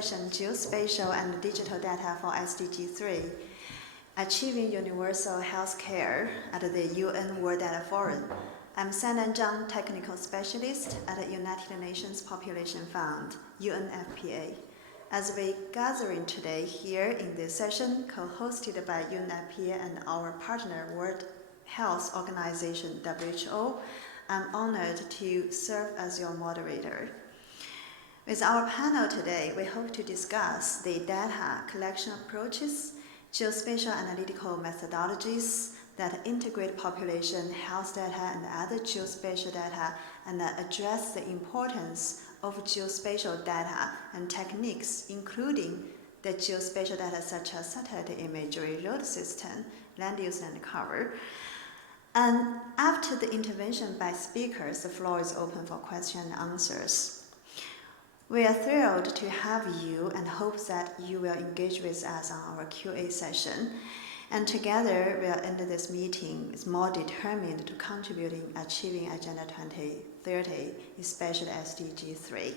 session, Geospatial and Digital Data for SDG3, Achieving Universal Healthcare at the UN World Data Forum. I'm Sanan Zhang, Technical Specialist at the United Nations Population Fund, UNFPA. As we gathering today here in this session, co-hosted by UNFPA and our partner World Health Organization, WHO, I'm honored to serve as your moderator. With our panel today, we hope to discuss the data collection approaches, geospatial analytical methodologies that integrate population health data and other geospatial data and address the importance of geospatial data and techniques, including the geospatial data such as satellite imagery, road system, land use and cover. And after the intervention by speakers, the floor is open for questions and answers. We are thrilled to have you and hope that you will engage with us on our QA session. And together, we'll end this meeting is more determined to contribute in achieving Agenda 2030, especially SDG3.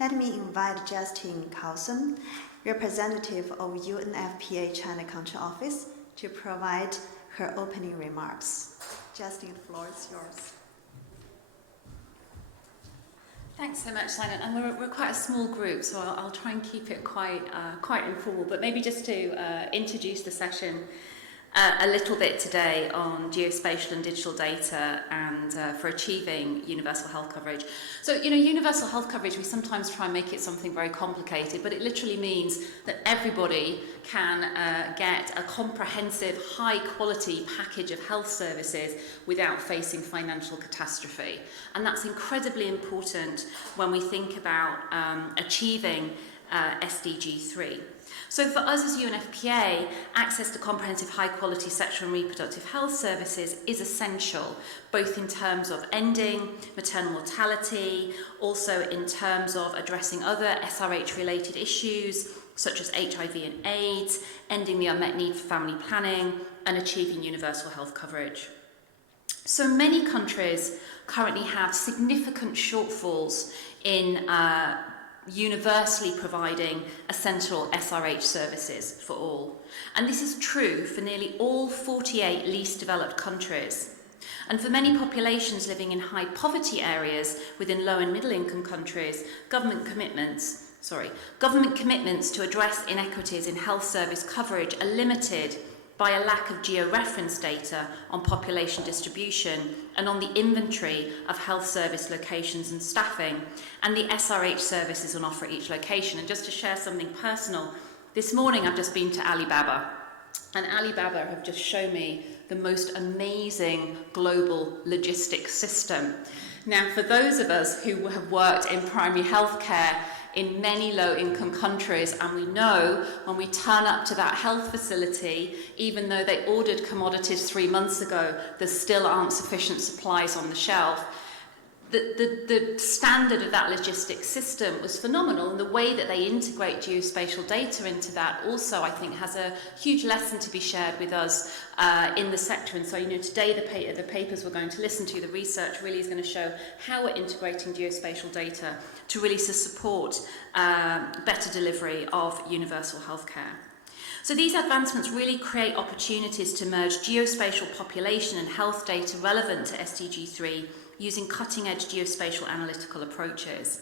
Let me invite Justine Carlson, representative of UNFPA China Country Office, to provide her opening remarks. Justine, the floor is yours. Thanks so much, Simon. And we're quite a small group, so I'll try and keep it quite informal. But maybe just to introduce the session a little bit today on geospatial and digital data and for achieving universal health coverage. So, universal health coverage, we sometimes try and make it something very complicated, but it literally means that everybody can get a comprehensive, high-quality package of health services without facing financial catastrophe. And that's incredibly important when we think about achieving SDG3. So for us as UNFPA, access to comprehensive high-quality sexual and reproductive health services is essential, both in terms of ending maternal mortality, also in terms of addressing other SRH-related issues, such as HIV and AIDS, ending the unmet need for family planning, and achieving universal health coverage. So many countries currently have significant shortfalls in universally providing essential SRH services for all. And this is true for nearly all 48 least developed countries. And for many populations living in high poverty areas within low and middle income countries, government commitments to address inequities in health service coverage are limited by a lack of georeferenced data on population distribution and on the inventory of health service locations and staffing and the SRH services on offer at each location. And just to share something personal, this morning I've just been to Alibaba, and Alibaba have just shown me the most amazing global logistics system. Now, for those of us who have worked in primary healthcare in many low-income countries, and we know when we turn up to that health facility, even though they ordered commodities 3 months ago, there still aren't sufficient supplies on the shelf. The standard of that logistics system was phenomenal, and the way that they integrate geospatial data into that also, I think, has a huge lesson to be shared with us in the sector. And so, today the papers we're going to listen to, the research really is going to show how we're integrating geospatial data to really support better delivery of universal healthcare. So these advancements really create opportunities to merge geospatial population and health data relevant to SDG3 using cutting-edge geospatial analytical approaches.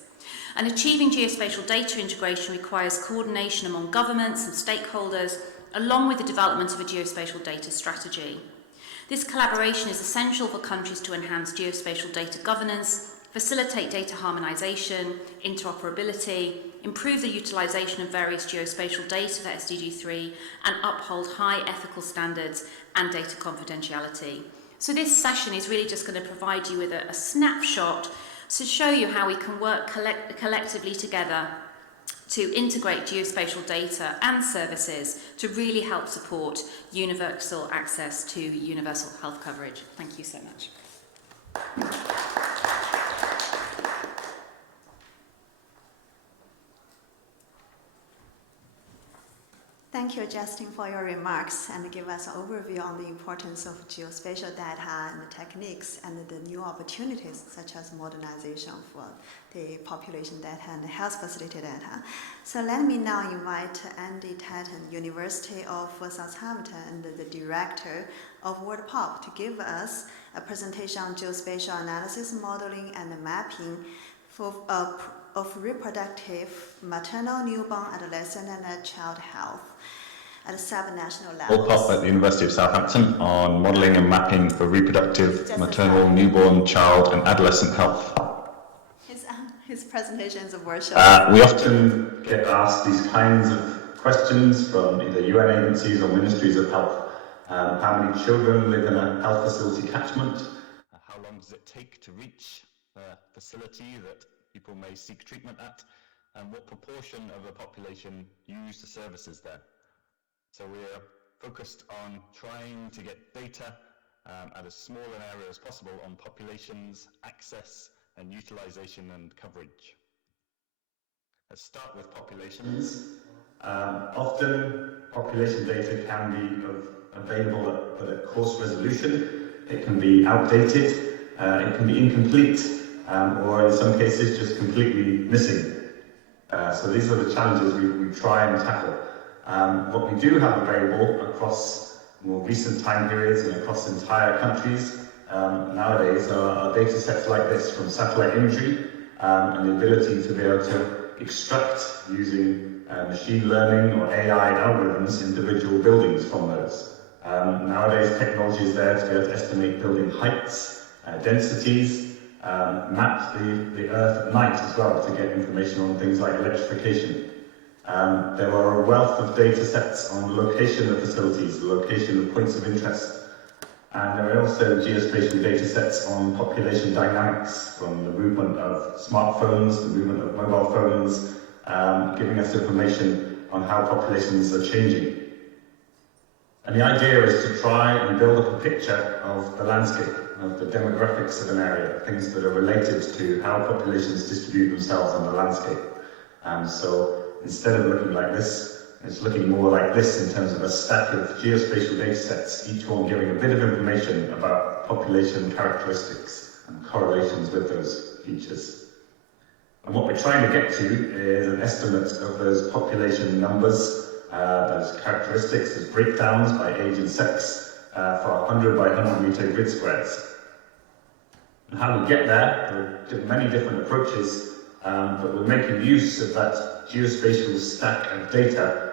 And achieving geospatial data integration requires coordination among governments and stakeholders, along with the development of a geospatial data strategy. This collaboration is essential for countries to enhance geospatial data governance, facilitate data harmonization, interoperability, improve the utilization of various geospatial data for SDG3, and uphold high ethical standards and data confidentiality. So this session is really just going to provide you with a snapshot to show you how we can work collectively together to integrate geospatial data and services to really help support universal access to universal health coverage. Thank you so much. thank you, Justin, for your remarks and give us an overview on the importance of geospatial data and the techniques and the new opportunities such as modernization for the population data and the health facility data. So let me now invite Andy Tatton, University of Southampton, and the director of WordPop to give us a presentation on geospatial analysis, modeling, and mapping for of reproductive, maternal, newborn, adolescent, and child health at a sub-national level. WordPop at the University of Southampton on modelling and mapping for reproductive, maternal, newborn, child, and adolescent health. His presentation is a workshop. We often get asked these kinds of questions from either UN agencies or ministries of health. How many children live in a health facility catchment? How long does it take to reach a facility that people may seek treatment at? And what proportion of the population use the services there? So we're focused on trying to get data at as small an area as possible on populations, access, and utilization and coverage. Let's start with populations. Often population data can be available at coarse resolution. It can be outdated, it can be incomplete, or in some cases just completely missing. So these are the challenges we try and tackle. What we do have available across more recent time periods and across entire countries nowadays are data sets like this from satellite imagery and the ability to be able to extract using machine learning or AI algorithms individual buildings from those. Nowadays technology is there to be able to estimate building heights, densities, map the earth at night as well to get information on things like electrification. There are a wealth of data sets on the location of facilities, the location of points of interest, and there are also geospatial data sets on population dynamics, from the movement of smartphones, the movement of mobile phones, giving us information on how populations are changing. And the idea is to try and build up a picture of the landscape, of the demographics of an area, things that are related to how populations distribute themselves on the landscape. So instead of looking like this, it's looking more like this in terms of a stack of geospatial data sets, each one giving a bit of information about population characteristics and correlations with those features. And what we're trying to get to is an estimate of those population numbers, those characteristics, those breakdowns by age and sex for 100 by 100 meter grid squares. And how we get there, there are many different approaches, but we're making use of that geospatial stack of data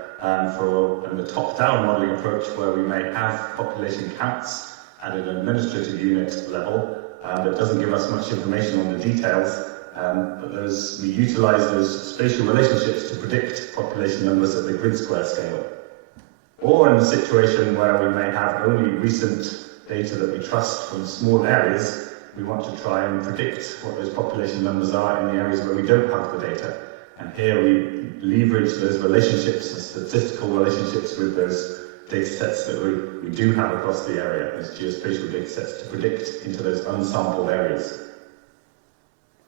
for the top-down modelling approach, where we may have population counts at an administrative unit level that doesn't give us much information on the details, but we utilise those spatial relationships to predict population numbers at the grid square scale. Or in a situation where we may have only recent data that we trust from small areas, we want to try and predict what those population numbers are in the areas where we don't have the data. And here we leverage those relationships, the statistical relationships with those data sets that we do have across the area, those geospatial data sets, to predict into those unsampled areas.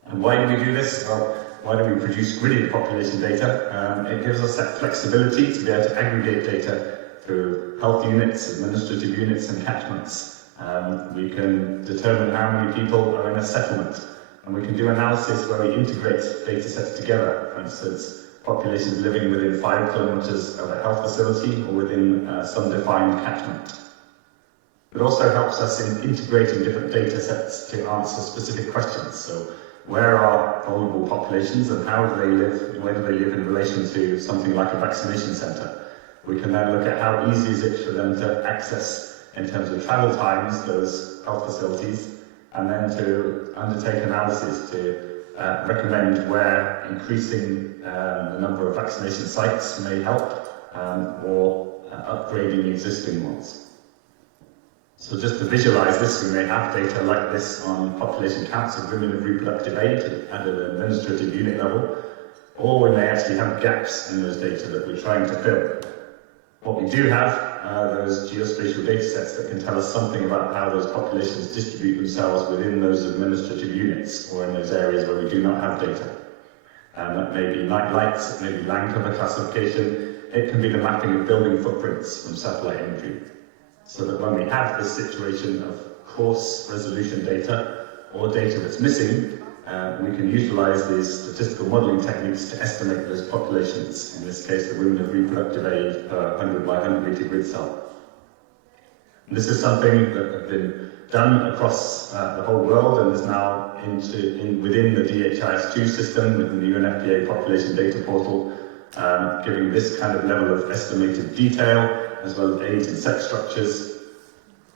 And why do we do this? Well, why do we produce gridded population data? It gives us that flexibility to be able to aggregate data through health units, administrative units, and catchments. We can determine how many people are in a settlement, and we can do analysis where we integrate data sets together. For instance, populations living within 5 kilometres of a health facility or within some defined catchment. It also helps us in integrating different data sets to answer specific questions. So, where are vulnerable populations and how do they live, where do they live in relation to something like a vaccination centre? We can then look at how easy is it for them to access, in terms of travel times, those health facilities, and then to undertake analysis to recommend where increasing the number of vaccination sites may help, or upgrading existing ones. So just to visualise this, we may have data like this on population counts of women of reproductive age at an administrative unit level, or we may actually have gaps in those data that we're trying to fill. What we do have are those geospatial data sets that can tell us something about how those populations distribute themselves within those administrative units or in those areas where we do not have data. That may be night lights, it may be land cover classification, it can be the mapping of building footprints from satellite imagery. So that when we have this situation of coarse resolution data or data that's missing, we can utilize these statistical modeling techniques to estimate those populations, in this case the women of reproductive age per 100 by 100 meter grid cell. And this is something that has been done across the whole world and is now within the DHIS2 system, within the UNFPA population data portal, giving this kind of level of estimated detail, as well as age and sex structures.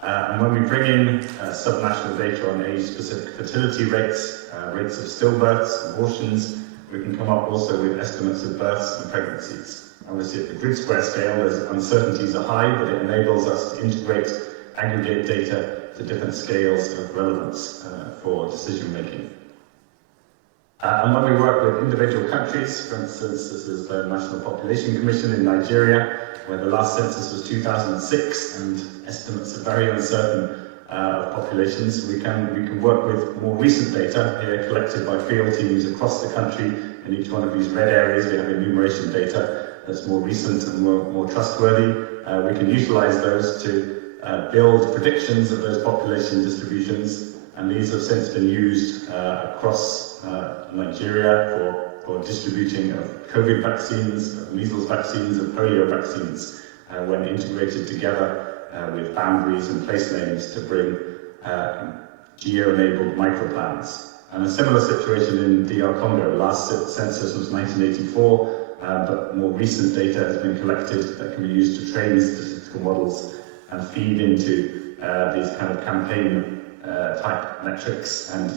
And when we bring in subnational data on age-specific fertility rates, rates of stillbirths, abortions, we can come up also with estimates of births and pregnancies. Obviously at the grid square scale, as uncertainties are high, but it enables us to integrate, aggregate data to different scales of relevance for decision making. And when we work with individual countries, for instance, this is the National Population Commission in Nigeria, where the last census was 2006 and estimates are very uncertain of populations. We can work with more recent data here collected by field teams across the country. In each one of these red areas we have enumeration data that's more recent and more trustworthy. We can utilize those to build predictions of those population distributions, and these have since been used across Nigeria for distributing of COVID vaccines, of measles vaccines, and polio vaccines, when integrated together with boundaries and place names to bring geo-enabled microplans. And a similar situation in DR Congo. Last census was 1984, but more recent data has been collected that can be used to train statistical models and feed into these kind of campaign type metrics and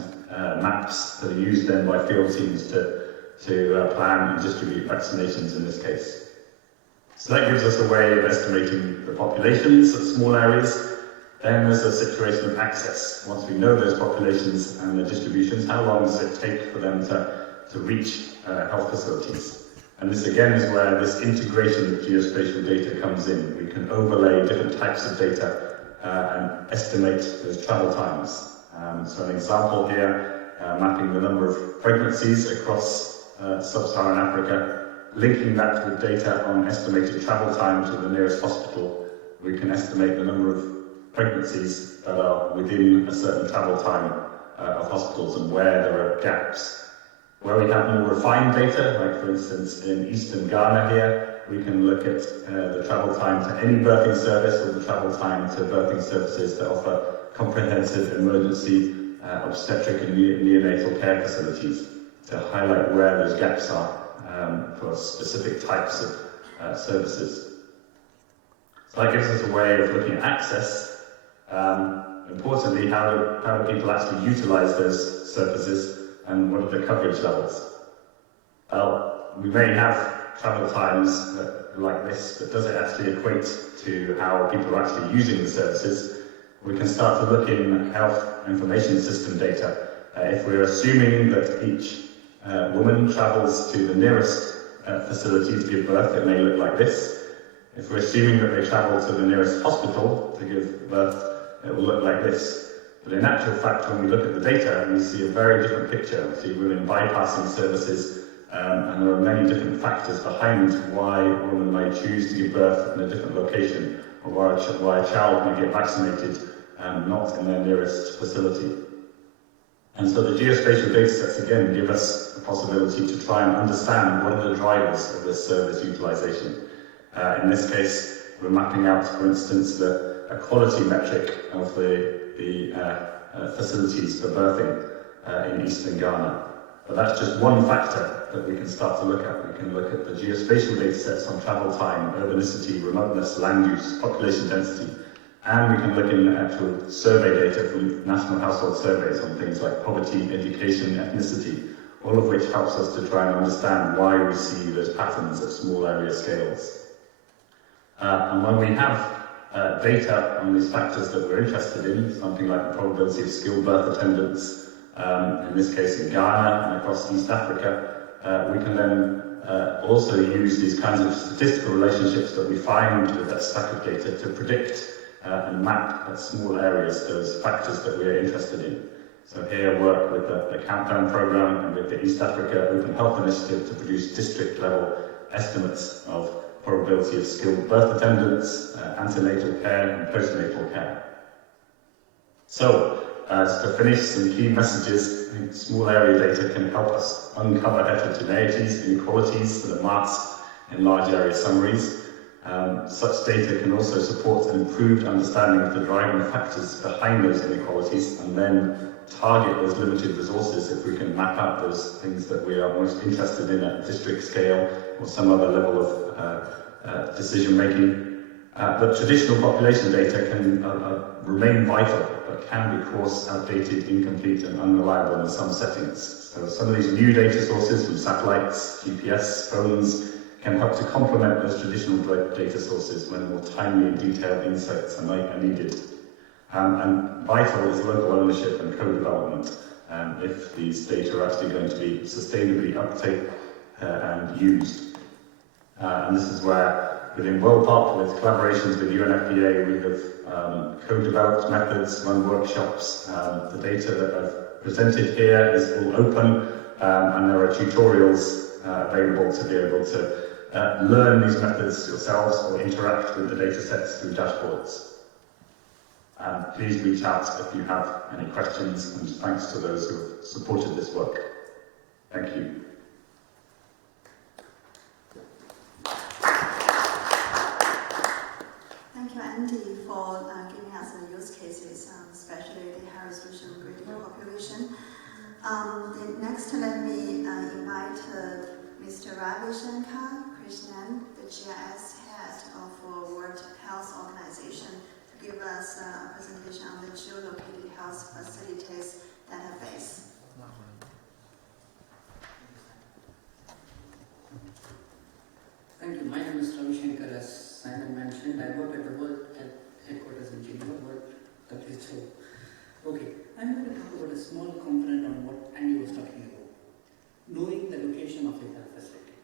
maps that are used then by field teams to plan and distribute vaccinations in this case. So that gives us a way of estimating the populations of small areas. Then there's a situation of access. Once we know those populations and their distributions, how long does it take for them to reach health facilities? And this again is where this integration of geospatial data comes in. We can overlay different types of data and estimate those travel times. So an example here, mapping the number of pregnancies across sub-Saharan Africa, linking that with data on estimated travel time to the nearest hospital. We can estimate the number of pregnancies that are within a certain travel time of hospitals and where there are gaps. Where we have more refined data, like for instance in eastern Ghana here, we can look at the travel time to any birthing service or the travel time to birthing services that offer comprehensive emergency obstetric and neonatal care facilities to highlight where those gaps are for specific types of services. So that gives us a way of looking at access. Importantly, how do people actually utilize those services and what are the coverage levels? Well, we may have travel times like this, but does it actually equate to how people are actually using the services? We can start to look in health information system data. If we're assuming that each woman travels to the nearest facility to give birth, it may look like this. If we're assuming that they travel to the nearest hospital to give birth, it will look like this. But in actual fact, when we look at the data, we see a very different picture. We see women bypassing services, and there are many different factors behind why a woman may choose to give birth in a different location, or why a child may get vaccinated not in their nearest facility. And so the geospatial data sets again give us the possibility to try and understand what are the drivers of this service utilization. In this case, we're mapping out, for instance, a quality metric of the facilities for birthing in eastern Ghana. But that's just one factor that we can start to look at. We can look at the geospatial data sets on travel time, urbanicity, remoteness, land use, population density, and we can look in actual survey data from national household surveys on things like poverty, education, ethnicity, all of which helps us to try and understand why we see those patterns at small area scales. And when we have data on these factors that we're interested in, something like the probability of skilled birth attendance, in this case in Ghana and across East Africa, we can then also use these kinds of statistical relationships that we find with that stack of data to predict and map at small areas those factors that we're interested in. So here work with the Countdown Programme and with the East Africa Open Health Initiative to produce district level estimates of probability of skilled birth attendance, antenatal care and postnatal care. So, just to finish, some key messages. I think small area data can help us uncover heterogeneities, inequalities that are masked in large area summaries. Such data can also support an improved understanding of the driving factors behind those inequalities and then target those limited resources if we can map out those things that we are most interested in at district scale or some other level of decision making. But traditional population data can remain vital, but can be coarse, outdated, incomplete and unreliable in some settings. So some of these new data sources from satellites, GPS, phones, can help to complement those traditional data sources when more timely and detailed insights are needed. And vital is local ownership and co-development if these data are actually going to be sustainably uptaken and used. And this is where, within WorldPop, with collaborations with UNFPA, we have co-developed methods, run workshops. The data that I've presented here is all open, and there are tutorials available to be able to learn these methods yourselves or interact with the data sets through dashboards. Please reach out if you have any questions, and thanks to those who have supported this work. Thank you. Thank you, Andy, for giving us the use cases, especially the high resolution graded population. Next, let me invite Mr. Ravi Shankar Krishnan, the GIS head of World Health Organization, to give us a presentation on the geolocated health facilities database. Thank you. My name is Ravi Shankar, as Simon mentioned. I work at the World Health Headquarters in Geneva, World WHO. Okay, I'm going to talk about a small component on what Andy was talking about, knowing the location of a health facility.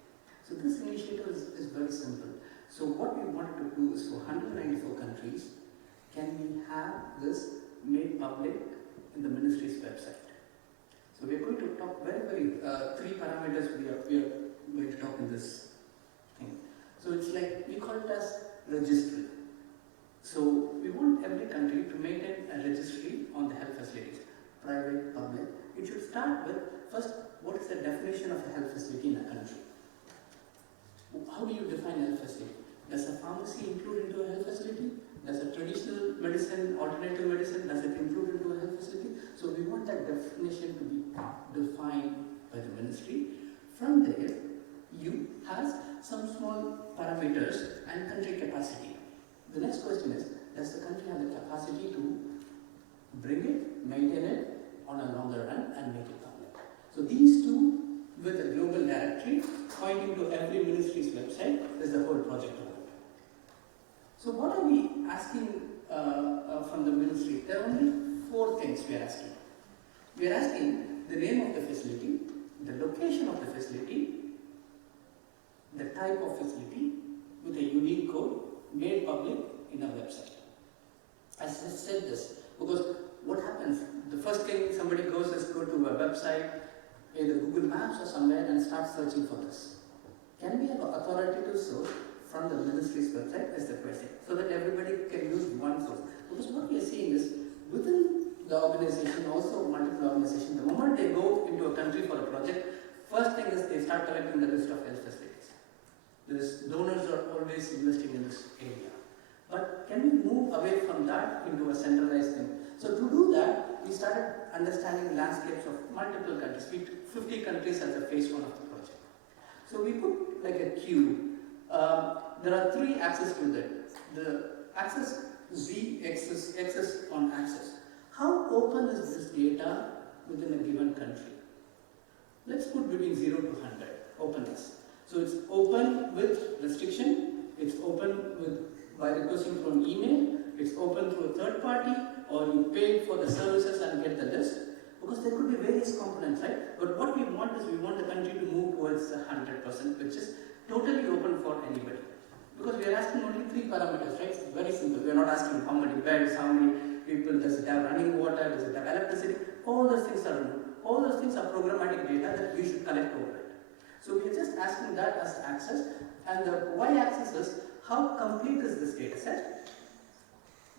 So this initiative is very simple. So what we wanted to do is for 194 countries, can we have this made public in the ministry's website? So we're going to talk very three parameters we are going to talk in this thing. So it's like, we call it as registry. So we want every country to maintain a registry on the health facilities, private, public. It should start with, first, what is the definition of a health facility in a country? How do you define a health facility? Does a pharmacy include into a health facility? Does a traditional medicine, alternative medicine, does it include into a health facility? So we want that definition to be defined by the ministry. From there, you has some small parameters and country capacity. The next question is, does the country have the capacity to bring it, maintain it on a longer run and make it public? So these two, with a global directory pointing to every ministry's website, is the whole project about. So what are we asking from the ministry? There are only 4 things we are asking. We are asking the name of the facility, the location of the facility, the type of facility with a unique code made public in a website. I said this because what happens, the first thing somebody goes is go to a website, either Google Maps or somewhere, and start searching for this. Can we have an authoritative source from the ministry's website is the question, so that everybody can use one source. Because what we are seeing is, within the organization, also multiple organizations, the moment they go into a country for a project, first thing is they start collecting the list of health facilities. These donors are always investing in this area. But can we move away from that into a centralized thing? So to do that, we started understanding landscapes of multiple countries. We took 50 countries as a phase 1 of the project. So we put like a queue. There are 3 axes to that. The axis Z, axis on axis. How open is this data within a given country? Let's put between 0 to 100, openness. So it's open with restriction, it's open by requesting through an email, it's open through a third party, or you pay for the services and get the list. Because there could be various components, right? But what we want is, we want the country to move towards the 100%, which is totally open for anybody. Because we are asking only 3 parameters, right? It's very simple. We are not asking how many beds, how many people, does it have running water, does it have electricity? all those things are removed. All those things are programmatic data that we should collect over it. So we are just asking that as axis, and the y-axis is how complete is this data set?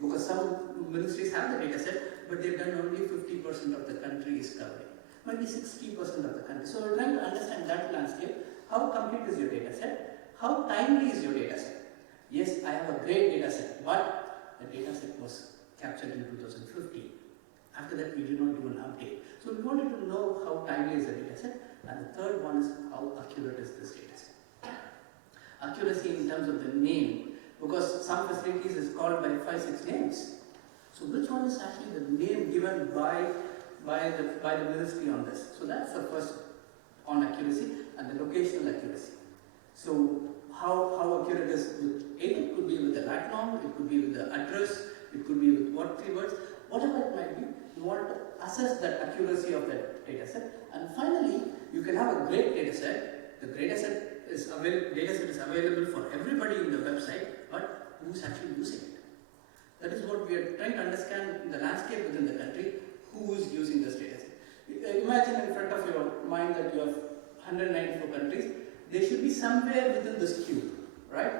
Because some ministries have the data set, but they've done only 50% of the country is covering. Maybe 60% of the country. So we're trying to understand that landscape. How complete is your data set? How timely is your data set? Yes, I have a great data set, but the data set was captured in 2015. After that, we did not do an update. So we wanted to know how timely is the data set, and the third one is how accurate is this data set. Accuracy in terms of the name, because some facilities is called by 5-6 names. So which one is actually the name given by the ministry on this? So that's the first on accuracy, and the locational accuracy. So how accurate is with it could be with the lat norm, it could be with the address, it could be with what keywords, whatever it might be. You want to assess that accuracy of that data set. And finally, you can have a great data set. The data set is available for everybody in the website, but who's actually using it? That is what we are trying to understand the landscape within the country, who is using this data set. Imagine in front of your mind that you have 194 countries. They should be somewhere within this queue, right?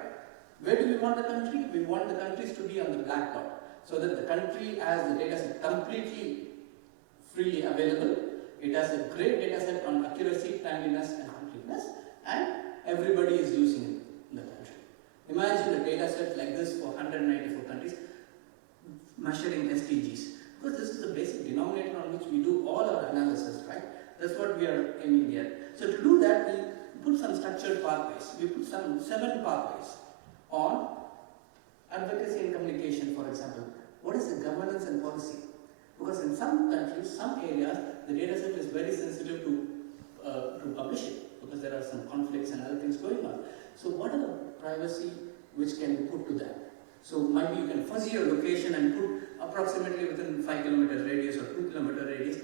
Where do we want the country? We want the countries to be on the black dot, so that the country has the data set completely freely available. It has a great data set on accuracy, timeliness, and completeness, and everybody is using it in the country. Imagine a data set like this for 194 countries, measuring SDGs, because this is the basic denominator on which we do all our analysis, right? That's what we are aiming at. So to do that, we put some structured pathways. We put some 7 pathways on advocacy and communication, for example. What is the governance and policy? Because in some countries, some areas, the data set is very sensitive to publishing, because there are some conflicts and other things going on. So what are the privacy which can be put to that? So maybe you can fuzzy your location and put approximately within 5 kilometer radius or 2 kilometer radius,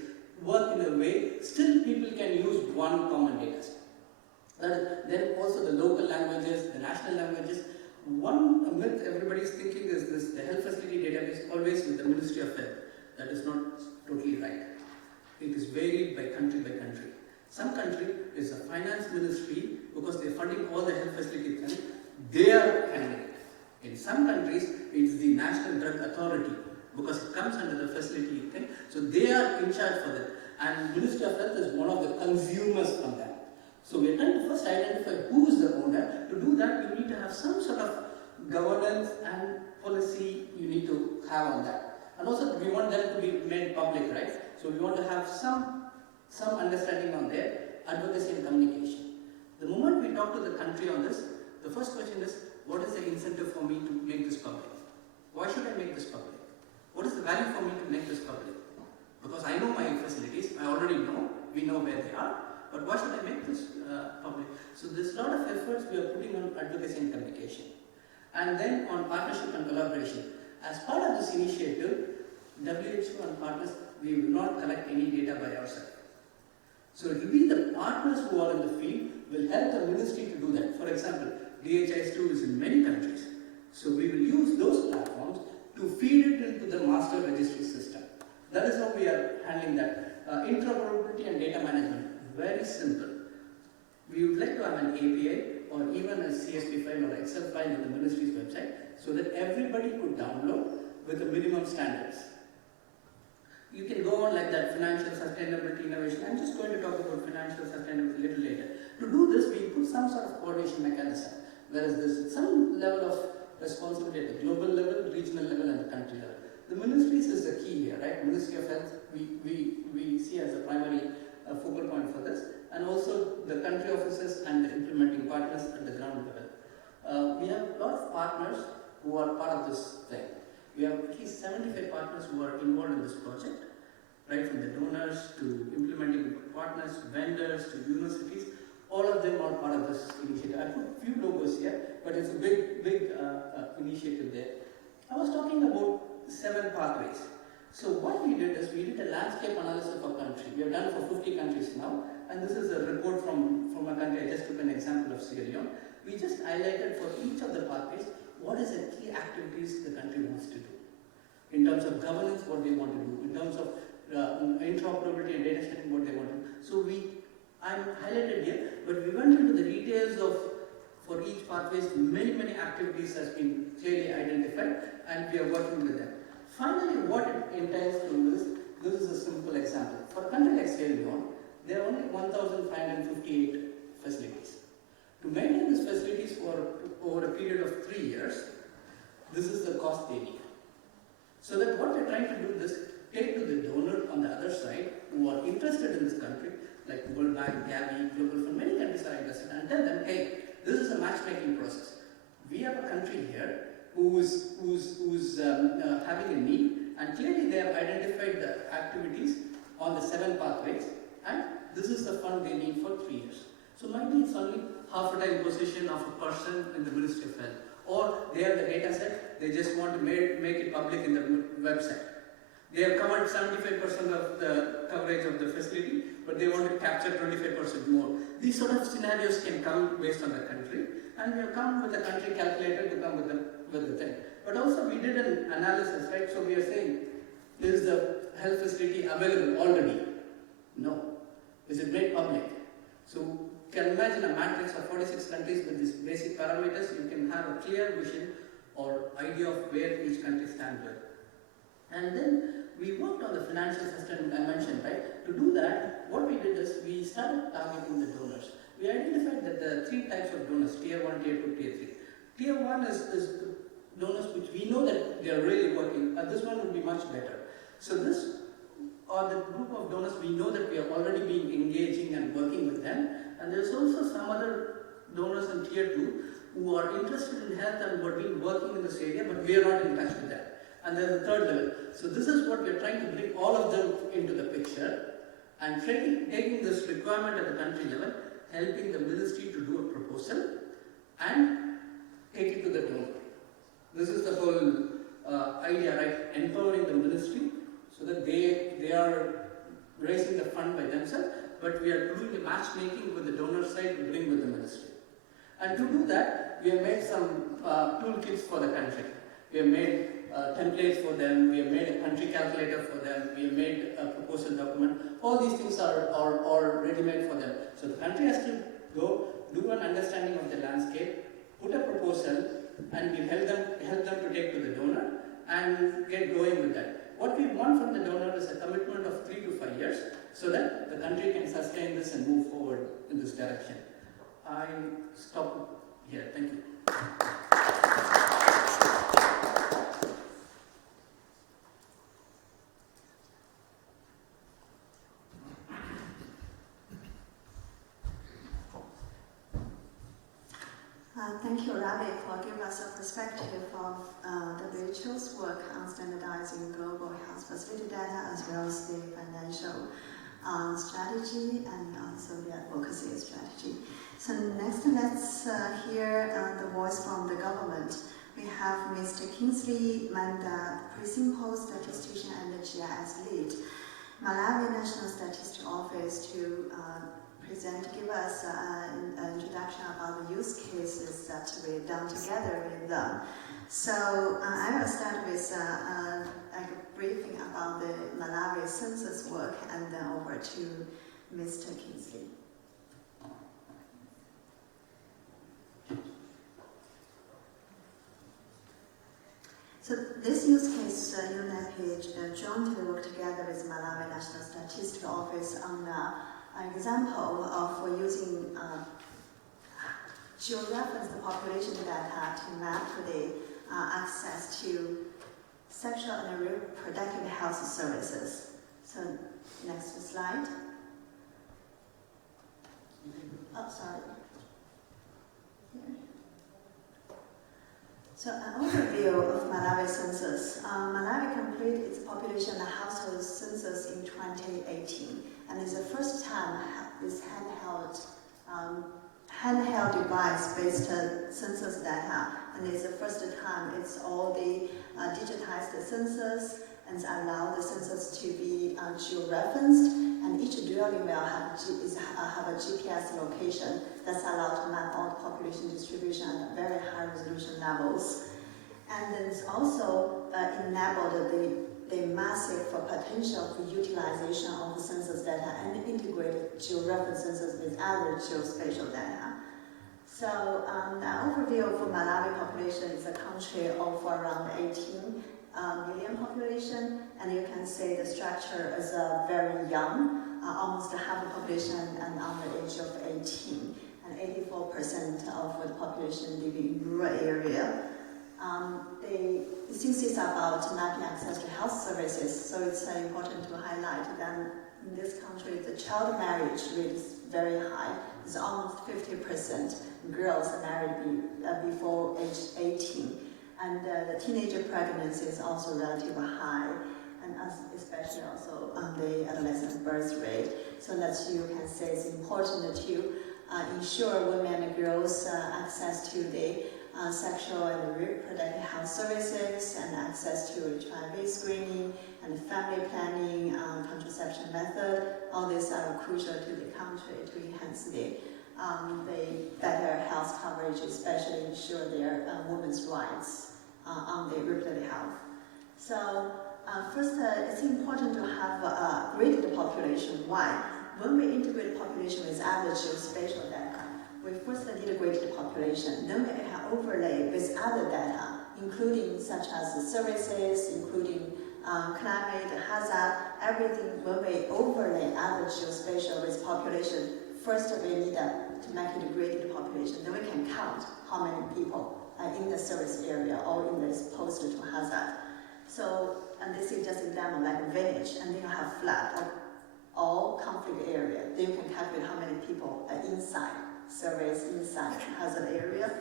work in a way, still people can use one common data set. Then also the local languages, the national languages. One myth everybody is thinking is this: the health facility database always with the Ministry of Health. That is not totally right. It is varied by country by country. Some country is a finance ministry because they are funding all the health facilities. They are handling it. In some countries, it's the National Drug Authority because it comes under the facility thing. So they are in charge for that. And Ministry of Health is one of the consumers from that. So we are trying to first identify who is the owner. To do that, you need to have some sort of governance and policy you need to have on that. And also, we want them to be made public, right? So we want to have some understanding on their advocacy and communication. The moment we talk to the country on this, the first question is, what is the incentive for me to make this public? Why should I make this public? What is the value for me to make this public? Because I know my facilities, I already know, we know where they are, but why should I make this public? So there's a lot of efforts we are putting on advocacy and communication. And then on partnership and collaboration. As part of this initiative, WHO and partners, we will not collect any data by ourselves. So it will be the partners who are in the field will help the ministry to do that. For example, DHIS2 is in many countries. So we will use those platforms to feed it into the master registry system. That is how we are handling that. Interoperability and data management, very simple. We would like to have an API or even a CSV file or Excel file in the ministry's website so that everybody could download with the minimum standards. You can go on like that, financial sustainability, innovation. I'm just going to talk about financial sustainability a little later. To do this, we put some sort of coordination mechanism. Whereas there's some level of responsibility at the global level, regional level, and the country level. The ministries is the key here, right? Ministry of Health, we see as a primary focal point for this. And also the country offices and the implementing partners at the ground level. We have a lot of partners who are part of this thing. We have at least 75 partners who are involved in this project, right from the donors to implementing partners, vendors to universities. All of them are part of this initiative. I put a few logos here, but it's a big initiative there. I was talking about 7 pathways. So what we did is we did a landscape analysis of a country. We have done for 50 countries now, and this is a report from a country. I just took an example of Sierra Leone. We just highlighted for each of the pathways what is the key activities the country wants to do. In terms of governance, what they want to do. In terms of interoperability and data sharing, what they want to do. So I'm highlighted here, but we went into the details of, for each pathways, many activities has been clearly identified, and we are working with them. Finally, what it entails to is, this is a simple example. For a country like Sierra Leone, there are only 1,558 facilities. To maintain these facilities for over a period of 3 years, this is the cost they need. So that what we're trying to do is take to the donor on the other side who are interested in this country, like World Bank, Gavi, Global Fund, many countries are interested, and tell them, hey, this is a matchmaking process. We have a country here who's having a need, and clearly they have identified the activities on the 7 pathways, and this is the fund they need for 3 years. So maybe it's only half a time position of a person in the Ministry of Health, or they have the data set, they just want to make it public in the website. They have covered 75% of the coverage of the facility, but they want to capture 25% more. These sort of scenarios can come based on the country, and we have come with the country calculator to come with the thing. But also we did an analysis, right? So we are saying, is the health facility available already? No. Is it made public? So you can imagine a matrix of 46 countries with these basic parameters. You can have a clear vision or idea of where each country stands with. And then we worked on the financial system dimension, right? To do that, what we did is we started targeting the donors. We identified that there are 3 types of donors, tier 1, tier 2, tier 3. Tier 1 is donors which we know that they are really working, and this one would be much better. So this are the group of donors we know that we are already being engaging and working with them. And there's also some other donors in tier 2 who are interested in health and who have been working in this area, but we are not in touch with them. And there's a 3rd level. So this is what we're trying to bring all of them into the picture, and taking this requirement at the country level, helping the ministry to do a proposal and take it to the donor. This is the whole idea, right? Empowering the ministry so that they are raising the fund by themselves, but we are doing the matchmaking with the donor side to bring with the ministry. And to do that, we have made some toolkits for the country. We have made templates for them, we have made a country calculator for them, we have made a proposal document. All these things are ready-made for them. So the country has to go, do an understanding of the landscape, put a proposal, and we help them to take to the donor and get going with that. What we want from the donor is a commitment of 3 to 5 years so that the country can sustain this and move forward in this direction. I stop here. Thank you. Thank you, Ravi, for giving us a perspective of WHO's work on standardizing global health facility data as well as the financial strategy and also the advocacy strategy. So next, let's hear the voice from the government. We have Mr. Kingsley Manda, Principal Statistician and the GIS Lead, Malawi National Statistical Office, to give us an introduction about the use cases that we've done together with them. So I will start with a briefing about the Malawi census work and then over to Mr. Kingsley. So this use case, UNFPA jointly worked together with Malawi National Statistical Office on an example of using georeferenced population data to map the access to sexual and reproductive health services. So next slide. Oh, sorry. Here. So an overview of Malawi census. Malawi completed its population and household census in 2018, and it's the first time this handheld device-based census data, and it's the first time it's all the digitized census and allow the census to be georeferenced, and each dwelling will have a GPS location that's allowed to map all the population distribution at very high resolution levels. And then it's also enabled the the massive potential for utilization of the census data and integrated geographic census with other geospatial data. So the overview of Malawi population is a country of around 18 million population, and you can see the structure is very young, almost half the population and under the age of 18, and 84% of the population live in rural area. Since it's about mapping access to health services, so it's important to highlight that in this country the child marriage rate is very high. It's almost 50%. Girls are married before age 18, and the teenager pregnancy is also relatively high, and especially also on the adolescent birth rate. So that you can say it's important to ensure women and girls access to the sexual and reproductive health services and access to HIV screening and family planning, contraception method. All these are crucial to the country to enhance the better health coverage, especially ensure their women's rights on the reproductive health. So first, it's important to have a graded population. Why? When we integrate population with other geospatial data, we first did a graded population, then we have overlay with other data, including such as the services, including climate, hazard, everything. When we overlay other geospatial with population, first we need to make it a graded population, then we can count how many people are in the service area or in the exposed to hazard. So, and this is just a demo like a village, and then you have flat or conflict area. Then you can calculate how many people are inside service, inside hazard area.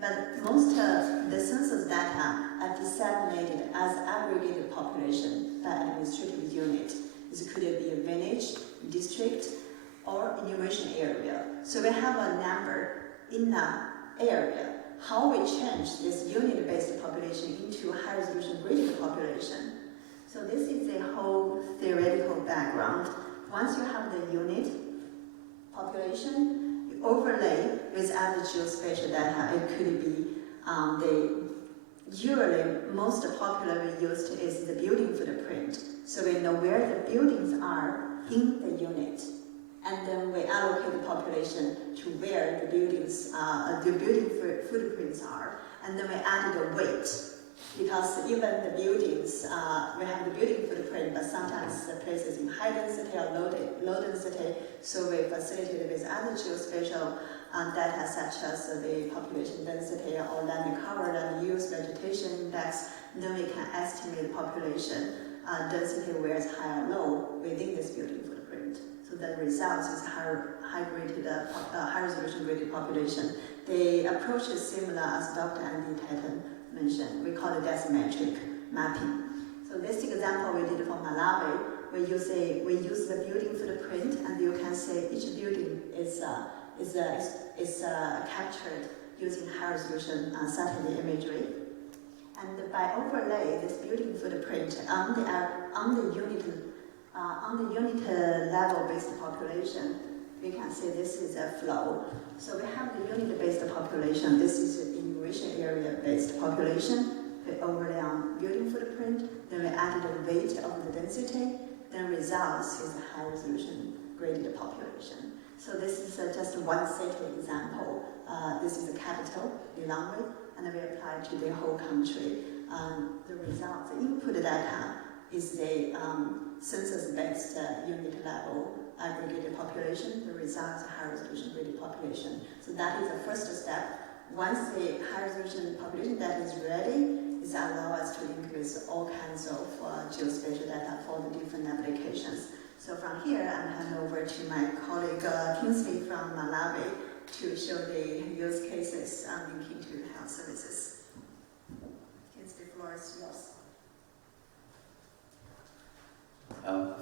But most of the census data are disseminated as aggregated population by administrative unit. This could be a village, district, or enumeration area. So we have a number in the area. How we change this unit-based population into high-resolution graded population. So this is the whole theoretical background. Once you have the unit population, you overlay with other geospatial data. It could be usually most popularly used is the building footprint. So we know where the buildings are in the unit. And then we allocate the population to where the buildings, the building footprints are, and then we added a weight, because even the buildings, we have the building footprint, but sometimes the places in high density or low density, so we facilitate with other geospatial data such as the population density or land covered and use vegetation index. Then we can estimate the population density where it's high or low within this building footprint. So the result is high resolution graded population. The approach is similar as Dr. Andy Tatton mentioned. We call it decimetric mapping. So this example we did for Malawi, we use the building footprint, and you can see each building is captured using high resolution satellite imagery. And by overlay this building footprint on the unit level-based population, we can see this is a flow. So we have the unit-based population. This is the enumeration area-based population. We overlay on building footprint. Then we added the weight of the density. Then results is a high-resolution graded population. So this is just one city example. This is the capital, Lilongwe, and we apply to the whole country. The results, the input data is the census-based unit level aggregated population. The results are high-resolution graded population. So that is the first step. Once the high-resolution population data is ready, it allows us to increase all kinds of geospatial data for the different applications. So from here, I'm handing over to my colleague Kingsley from Malawi to show the use cases linking to health services. Kingsley, the floor is yours.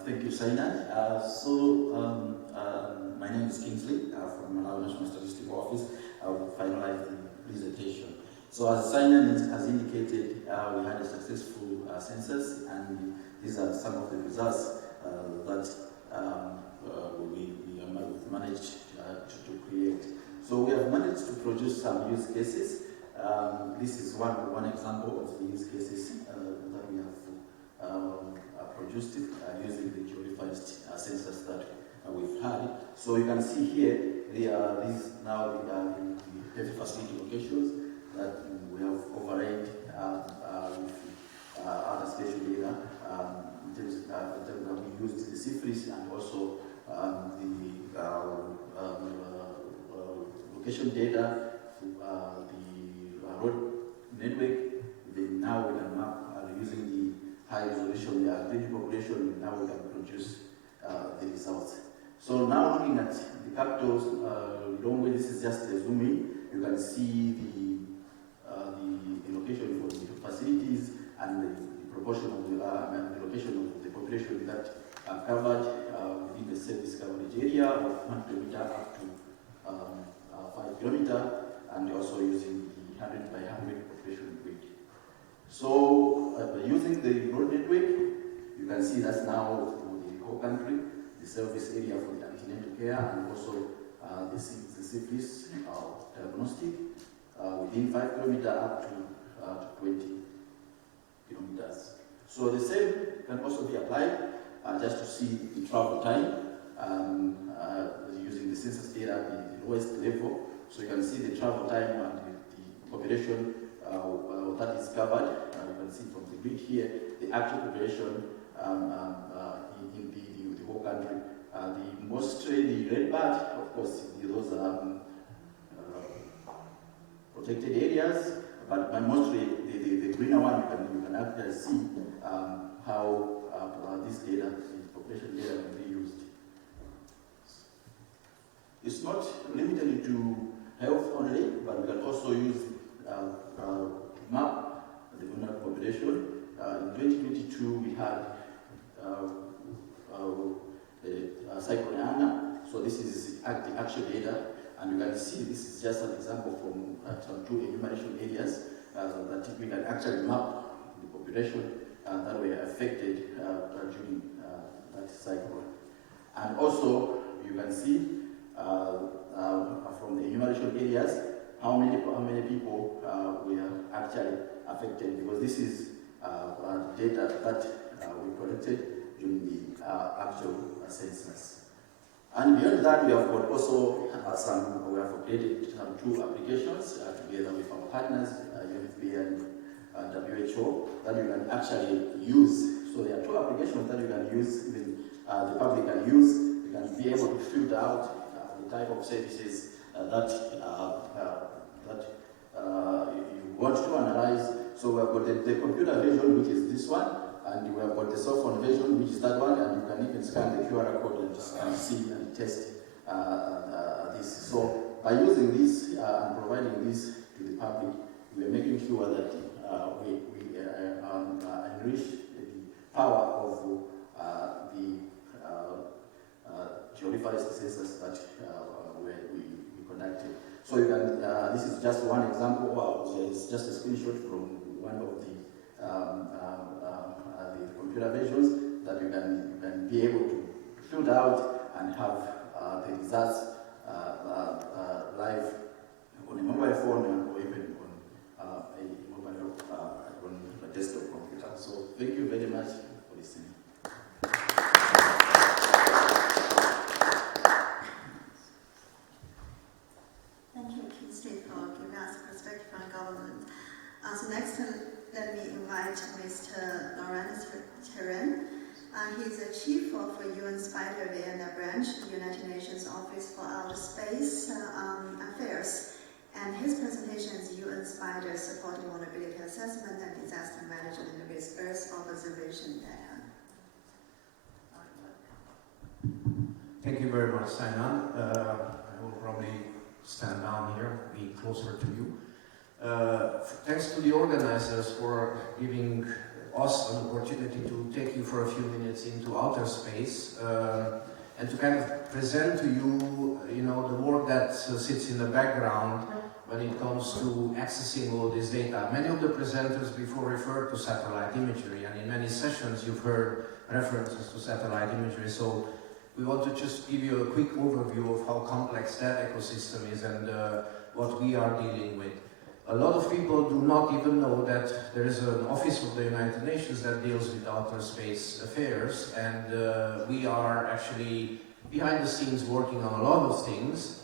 Thank you, Saina. My name is Kingsley from Malawi National Statistical Office. I will finalize the presentation. So as Saina has indicated, we had a successful census, and these are some of the results that we've managed to create. So we have managed to produce some use cases. This is one example of the use cases that we have produced using the georeferenced census that we've had. So you can see here, these now the health facility locations that we have overlaid with other spatial data. In terms of we used the syphilis and also the location data, the road network. Then now we can map using the high resolution, the agricultural population. Now we can produce the results. So now looking at the capitals, long way. This is just a zoom in. You can see the location for the facilities and the proportion of the location of the population that are covered within the service coverage area of 1 kilometer up to 5 kilometer, and also using the 100 by 100 population grid. So by using the road network, you can see that's now for the whole country, the service area for the antenatal care, and also the syphilis diagnostic within 5 kilometer up to 20 kilometers. So the same can also be applied just to see the travel time using the census data at the lowest level. So you can see the travel time and the population that is covered. You can see from the grid here the actual population in the whole country. The red part, of course, those are protected areas, but mostly the greener one, you can actually see how this data, the population data, can be used. It's not limited to health only, but we can also use map the vulnerable population. In 2022, we had Cyclone Anna, so this is the actual data, and you can see this is just an example from 2 enumeration areas that we can actually map the population that were affected during that cyclone. And also, you can see from the enumeration areas how many people were actually affected, because this is data that we collected during the actual census. And beyond that, we have got also we have created some 2 applications together with our partners, UNFPA and WHO, that you can actually use. So there are 2 applications that you can use, even the public can use. You can be able to filter out the type of services that you want to analyze. So we have got the computer version, which is this one, and we have got the cell phone version, which is that one, and you can even scan the QR code and see and test this. So by using this and providing this to the public, we are making sure that we enrich the power of the georeferenced census that we conducted. So you can, this is just one example. It's just a screenshot from one of the computer versions that you can be able to fill out and have the results live on a mobile phone or even on a desktop computer. So thank you very much for listening. Thank you, Kinsey, for giving us perspective on government. So next, let me invite Mr. Organiser. He's the chief of UNFPA Vienna branch, United Nations Office for Outer Space Affairs. And his presentation is UNFPA supporting vulnerability assessment and disaster management with Earth observation data. Thank you very much, Sainan. I will probably stand down here, be closer to you. Thanks to the organizers for giving us an opportunity to take you for a few minutes into outer space and to kind of present to you, the work that sits in the background when it comes to accessing all this data. Many of the presenters before referred to satellite imagery, and in many sessions you've heard references to satellite imagery. So we want to just give you a quick overview of how complex that ecosystem is and what we are dealing with. A lot of people do not even know that there is an office of the United Nations that deals with outer space affairs, and we are actually behind the scenes working on a lot of things.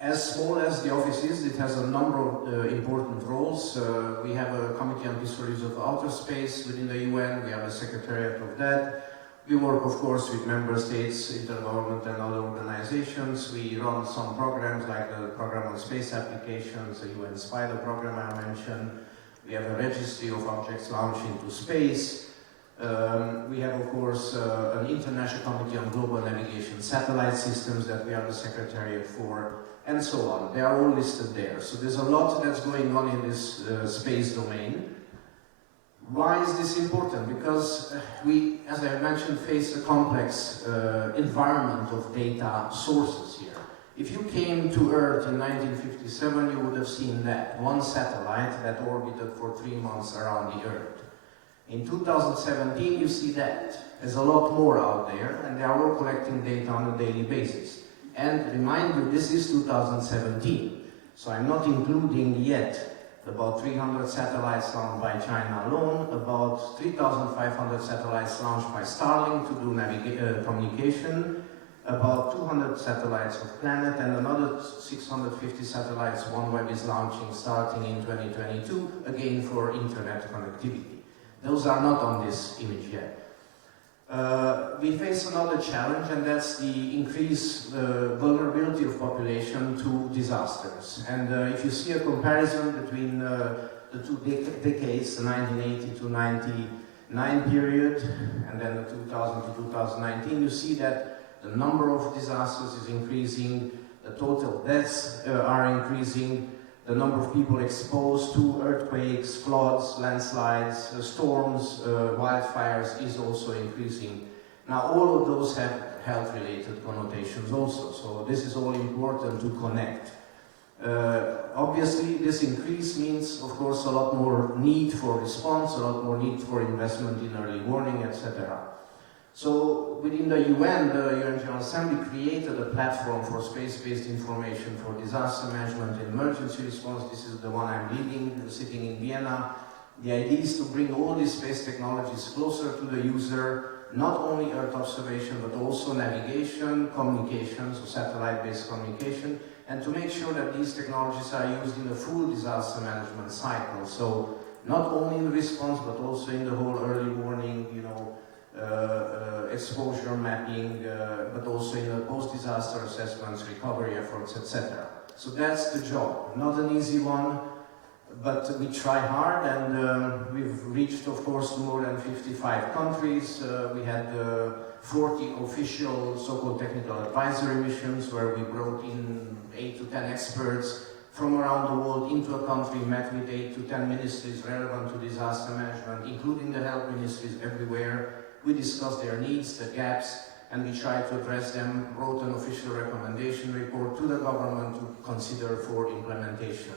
As small as the office is, it has a number of important roles. We have a Committee on Peaceful Use of Outer Space within the UN, we have a secretariat of that. We work, of course, with member states, intergovernment and other organizations. We run some programs like the Program on Space Applications, the UN Spider program I mentioned. We have a registry of objects launched into space. We have, of course, an International Committee on Global Navigation Satellite Systems that we are the secretariat for, and so on. They are all listed there. So there's a lot that's going on in this space domain. Why is this important? Because we, as I mentioned, face a complex environment of data sources here. If you came to Earth in 1957, you would have seen that. One satellite that orbited for 3 months around the Earth. In 2017, you see that. There's a lot more out there, and they are all collecting data on a daily basis. And remind you, this is 2017. So I'm not including yet about 300 satellites launched by China alone, about 3,500 satellites launched by Starlink to do communication, about 200 satellites of Planet, and another 650 satellites OneWeb is launching starting in 2022, again for internet connectivity. Those are not on this image yet. We face another challenge, and that's the increased vulnerability of population to disasters. And if you see a comparison between the two decades, the 1980 to 99 period, and then the 2000 to 2019, you see that the number of disasters is increasing, the total deaths are increasing, the number of people exposed to earthquakes, floods, landslides, storms, wildfires is also increasing. Now all of those have health-related connotations also, so this is all important to connect. Obviously this increase means, of course, a lot more need for response, a lot more need for investment in early warning, etc. So within the UN General Assembly created a platform for space-based information for disaster management and emergency response. This is the one I'm leading, sitting in Vienna. The idea is to bring all these space technologies closer to the user, not only Earth observation, but also navigation, communication, so satellite-based communication, and to make sure that these technologies are used in the full disaster management cycle. So not only in response, but also in the whole early warning, exposure mapping, but also in the post-disaster assessments, recovery efforts, etc. So that's the job. Not an easy one, but we try hard, and we've reached, of course, more than 55 countries. We had 40 official so-called technical advisory missions where we brought in 8 to 10 experts from around the world into a country, met with 8 to 10 ministries relevant to disaster management, including the health ministries everywhere. We discussed their needs, the gaps, and we tried to address them, wrote an official recommendation report to the government to consider for implementation.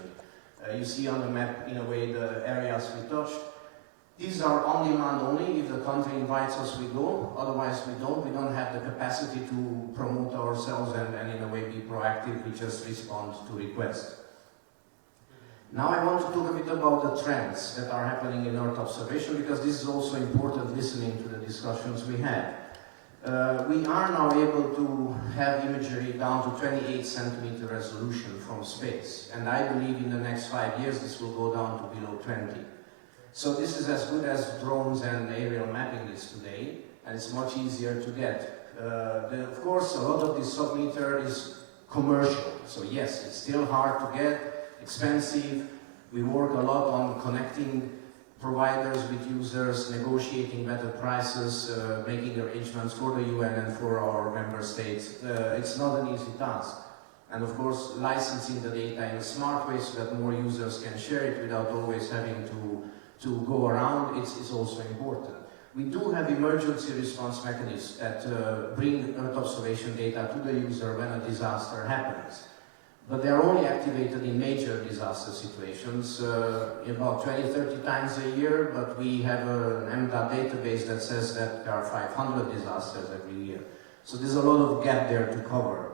You see on the map, in a way, the areas we touched. These are on demand only. If the country invites us, we go. Otherwise, we don't. We don't have the capacity to promote ourselves and in a way, be proactive. We just respond to requests. Now I want to talk a bit about the trends that are happening in Earth observation, because this is also important listening to the discussions we had. We are now able to have imagery down to 28 centimeter resolution from space, and I believe in the next 5 years this will go down to below 20. So this is as good as drones and aerial mapping is today, and it's much easier to get. Of course, a lot of this submeter is commercial, so yes, it's still hard to get, expensive. We work a lot on connecting providers with users, negotiating better prices, making arrangements for the UN and for our member states. It's not an easy task. And of course, licensing the data in a smart way so that more users can share it without always having to go around, it's also important. We do have emergency response mechanisms that bring Earth observation data to the user when a disaster happens. But they are only activated in major disaster situations, about 20-30 times a year, but we have an MDAT database that says that there are 500 disasters every year. So there's a lot of gap there to cover.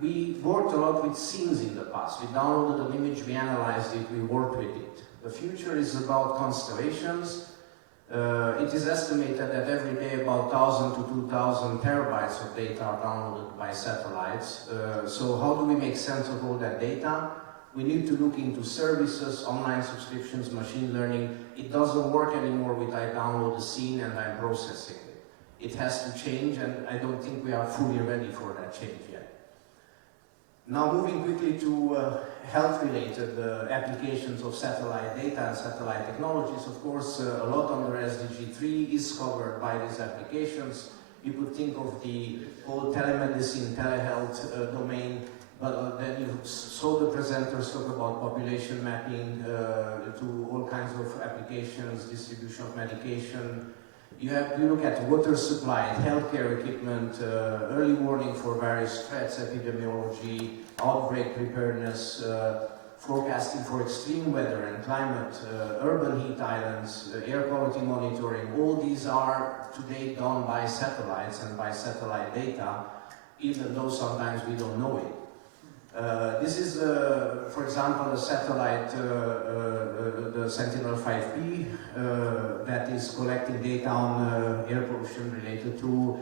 we worked a lot with scenes in the past. We downloaded an image, we analyzed it, we worked with it. The future is about constellations. It is estimated that every day about 1,000 to 2,000 terabytes of data are downloaded by satellites. So how do we make sense of all that data? We need to look into services, online subscriptions, machine learning. It doesn't work anymore with I download a scene and I'm processing it. It has to change, and I don't think we are fully ready for that change yet. Now moving quickly to health-related applications of satellite data and satellite technologies. Of course, a lot under SDG3 is covered by these applications. You could think of the whole telemedicine, telehealth domain, but then you saw the presenters talk about population mapping to all kinds of applications, distribution of medication. You look at water supply, healthcare equipment, early warning for various threats, epidemiology, outbreak preparedness, forecasting for extreme weather and climate, urban heat islands, air quality monitoring. All these are today done by satellites and by satellite data, even though sometimes we don't know it. This is, for example, a satellite, the Sentinel-5P, that is collecting data on air pollution related to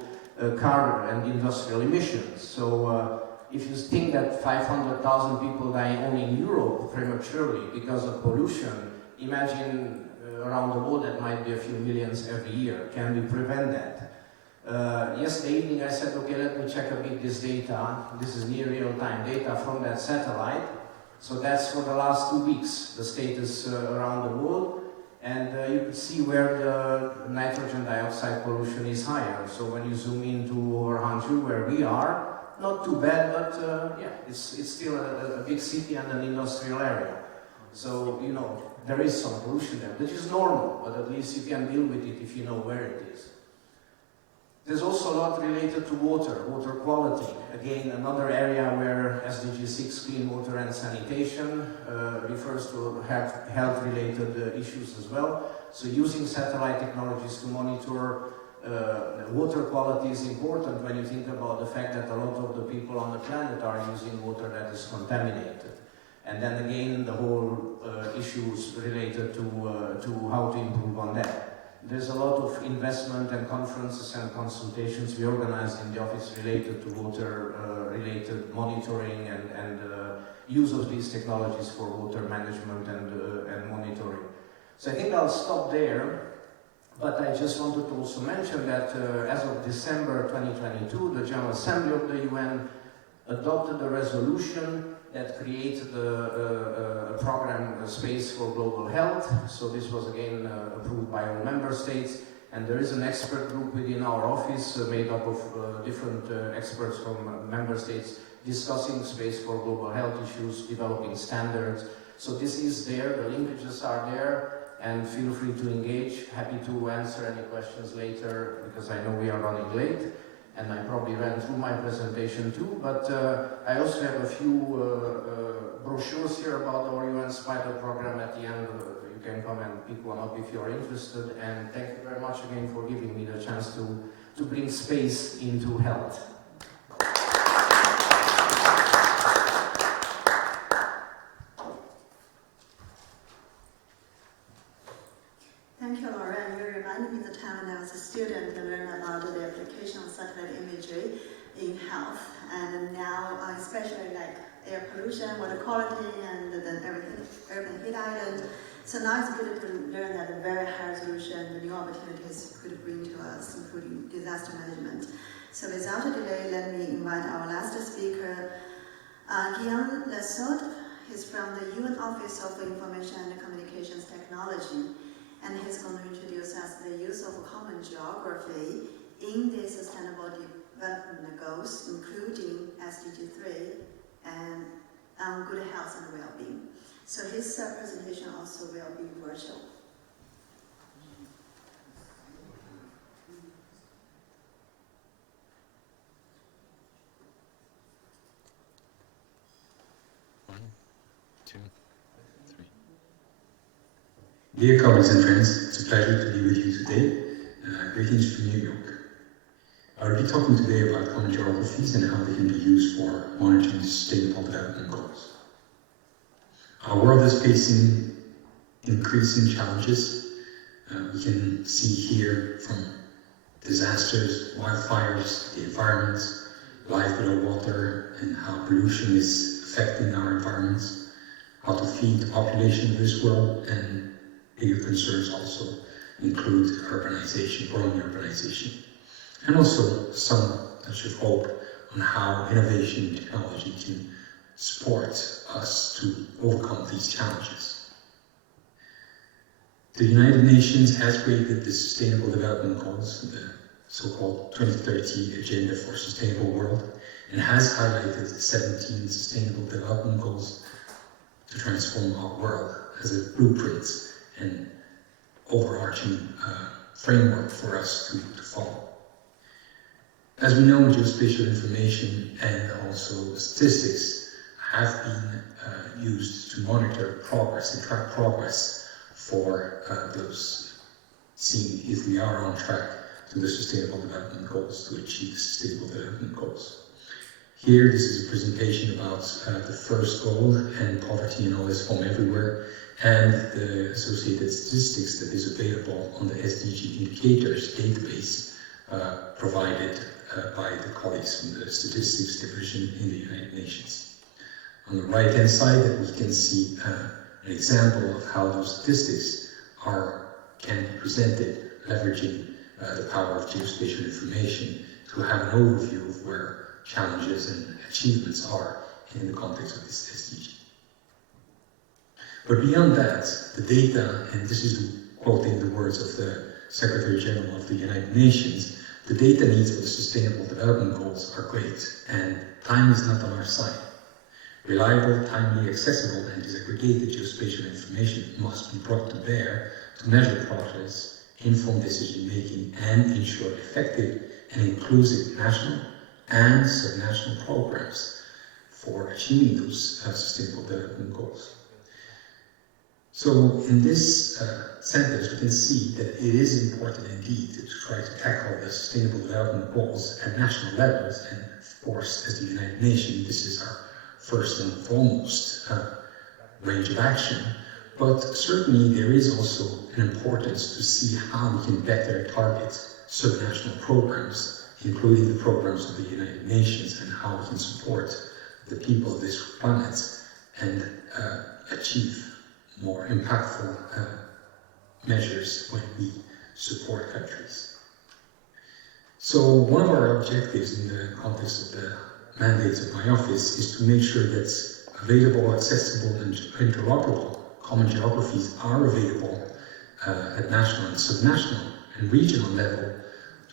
car and industrial emissions. So if you think that 500,000 people die only in Europe prematurely because of pollution, imagine around the world that might be a few millions every year. Can we prevent that? Yesterday evening I said, okay, let me check a bit this data. This is near real-time data from that satellite. So that's for the last 2 weeks, the status around the world. And you could see where the nitrogen dioxide pollution is higher. So when you zoom into Hanju, where we are, not too bad, but yeah, it's still a big city and an industrial area. So, you know, there is some pollution there, which is normal, but at least you can deal with it if you know where it is. There's also a lot related to water quality. Again, another area where SDG6, clean water and sanitation, refers to health-related issues as well. So using satellite technologies to monitor water quality is important when you think about the fact that a lot of the people on the planet are using water that is contaminated. And then again, the whole issues related to how to improve on that. There's a lot of investment and conferences and consultations we organize in the office related to water-related monitoring and use of these technologies for water management and monitoring. So I think I'll stop there, but I just wanted to also mention that as of December 2022, the General Assembly of the UN adopted a resolution that created a program, Space for Global Health. So this was again approved by all member states, and there is an expert group within our office made up of different experts from member states discussing space for global health issues, developing standards. So this is there, the linkages are there, and feel free to engage. Happy to answer any questions later, because I know we are running late. And I probably ran through my presentation too, but I also have a few brochures here about our UN Spider program at the end. You can come and pick one up if you are interested. And thank you very much again for giving me the chance to bring space into health. Thank you, Laura. You reminded me of the time when I was a student to learn about the application of satellite imagery in health, and now especially like air pollution, water quality, and then everything, urban heat island. So now it's good to learn that the very high resolution, the new opportunities could bring to us, including disaster management. So without a delay, let me invite our last speaker, Guillaume Lesot. He's from the UN Office of Information and Communications Technology. And he's going to introduce us the use of common geography in the Sustainable Development Goals, including SDG3 and good health and well-being. So his presentation also will be virtual. Dear colleagues and friends, it's a pleasure to be with you today. Greetings from New York. I'll be talking today about common geographies and how they can be used for monitoring sustainable development goals. Our world is facing increasing challenges. We can see here from disasters, wildfires, the environment, life without water, and how pollution is affecting our environments, how to feed the population of this world, and bigger concerns also include urbanization, growing urbanization, and also some touch of hope on how innovation and technology can support us to overcome these challenges. The United Nations has created the Sustainable Development Goals, the so-called 2030 Agenda for a Sustainable World, and has highlighted 17 Sustainable Development Goals to transform our world as a blueprint and overarching framework for us to follow. As we know, geospatial information and also statistics have been used to monitor progress and track progress for those seeing if we are on track to the Sustainable Development Goals, to achieve the Sustainable Development Goals. Here, this is a presentation about the first goal, and poverty in all its form everywhere, and the associated statistics that is available on the SDG indicators database provided by the colleagues from the Statistics Division in the United Nations. On the right-hand side, we can see an example of how those statistics can be presented, leveraging the power of geospatial information to have an overview of where challenges and achievements are in the context of this SDG. But beyond that, the data, and this is quoting the words of the Secretary General of the United Nations, the data needs for the Sustainable Development Goals are great, and time is not on our side. Reliable, timely, accessible, and disaggregated geospatial information must be brought to bear to measure progress, inform decision-making, and ensure effective and inclusive national and subnational programs for achieving those Sustainable Development Goals. So in this sentence, we can see that it is important indeed to try to tackle the Sustainable Development Goals at national levels, and of course, as the United Nations, this is our first and foremost range of action. But certainly there is also an importance to see how we can better target subnational programs, including the programs of the United Nations, and how we can support the people of this planet and achieve more impactful measures when we support countries. So one of our objectives in the context of the mandates of my office is to make sure that available, accessible, and interoperable common geographies are available at national and subnational and regional level,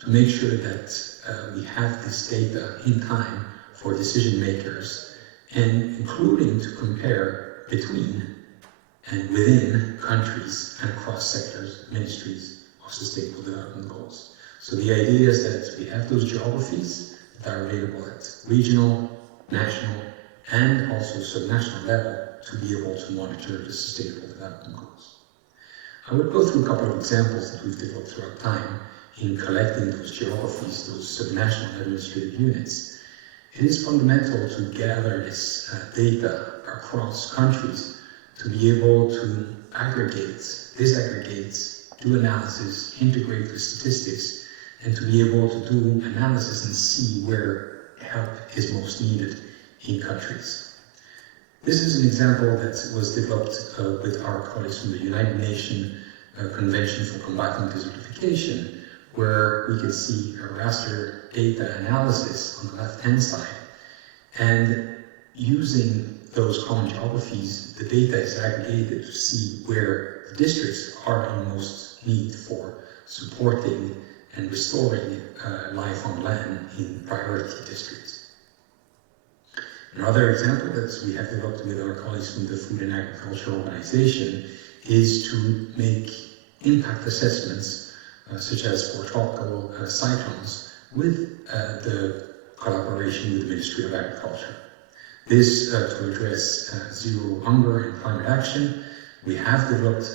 to make sure that we have this data in time for decision makers, and including to compare between and within countries and across sectors, ministries of Sustainable Development Goals. So the idea is that we have those geographies that are available at regional, national, and also subnational level to be able to monitor the Sustainable Development Goals. I will go through a couple of examples that we've developed throughout time in collecting those geographies, those subnational administrative units. It is fundamental to gather this data across countries to be able to aggregate, disaggregate, do analysis, integrate the statistics, and to be able to do analysis and see where help is most needed in countries. This is an example that was developed with our colleagues from the United Nations Convention for Combating Desertification, where we can see a raster data analysis on the left-hand side, and using those common geographies, the data is aggregated to see where the districts are in most need for supporting and restoring life on land in priority districts. Another example that we have developed with our colleagues from the Food and Agriculture Organization is to make impact assessments, such as for tropical cyclones, with the collaboration with the Ministry of Agriculture. This to address zero hunger and climate action. We have developed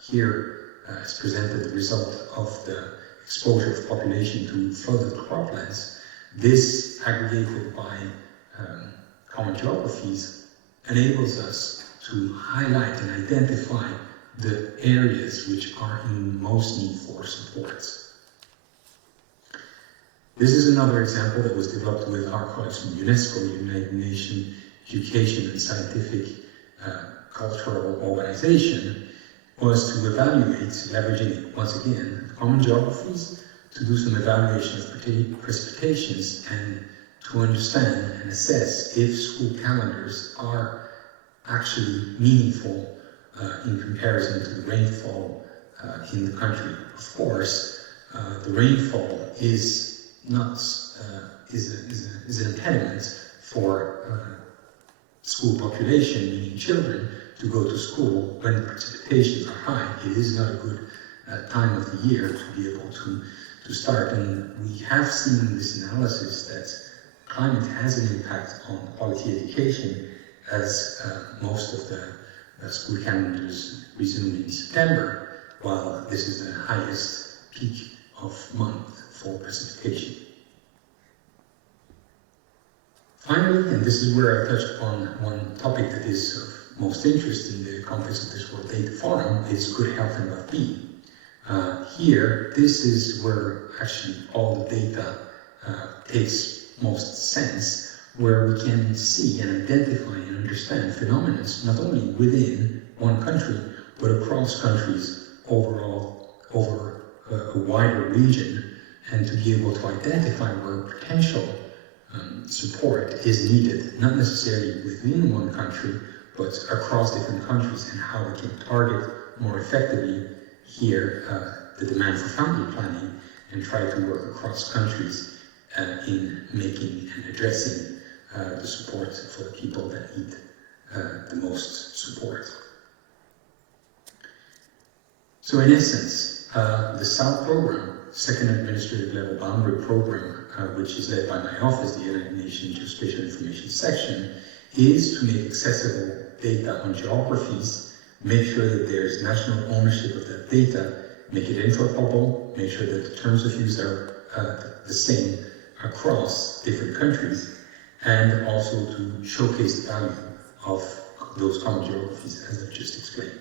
here, as presented, the result of the exposure of population to flooded croplands, this aggregated by common geographies enables us to highlight and identify the areas which are in most need for support. This is another example that was developed with our colleagues from UNESCO, United Nations Education and Scientific Cultural Organization, was to evaluate, leveraging once again common geographies, to do some evaluation of precipitations and to understand and assess if school calendars are actually meaningful in comparison to the rainfall in the country. Of course, the rainfall is not is an impediment for school population, meaning children, to go to school when the precipitations are high. It is not a good time of the year to be able to start. And we have seen in this analysis that climate has an impact on quality education, as most of the school calendars resume in September, while this is the highest peak of month for precipitation. Finally, and this is where I touched upon one topic that is of most interest in the context of this World Data Forum, is good health and well-being. Here, this is where actually all the data takes most sense, where we can see and identify and understand phenomena not only within one country, but across countries overall, over a wider region, and to be able to identify where potential support is needed, not necessarily within one country, but across different countries, and how we can target more effectively here the demand for family planning, and try to work across countries in making and addressing the support for the people that need the most support. So in essence, the SAL program, Second Administrative Level Boundary Program, which is led by my office, the United Nations Geospatial Information Section, is to make accessible data on geographies, make sure that there's national ownership of that data, make it interoperable, make sure that the terms of use are the same across different countries, and also to showcase the value of those common geographies, as I've just explained.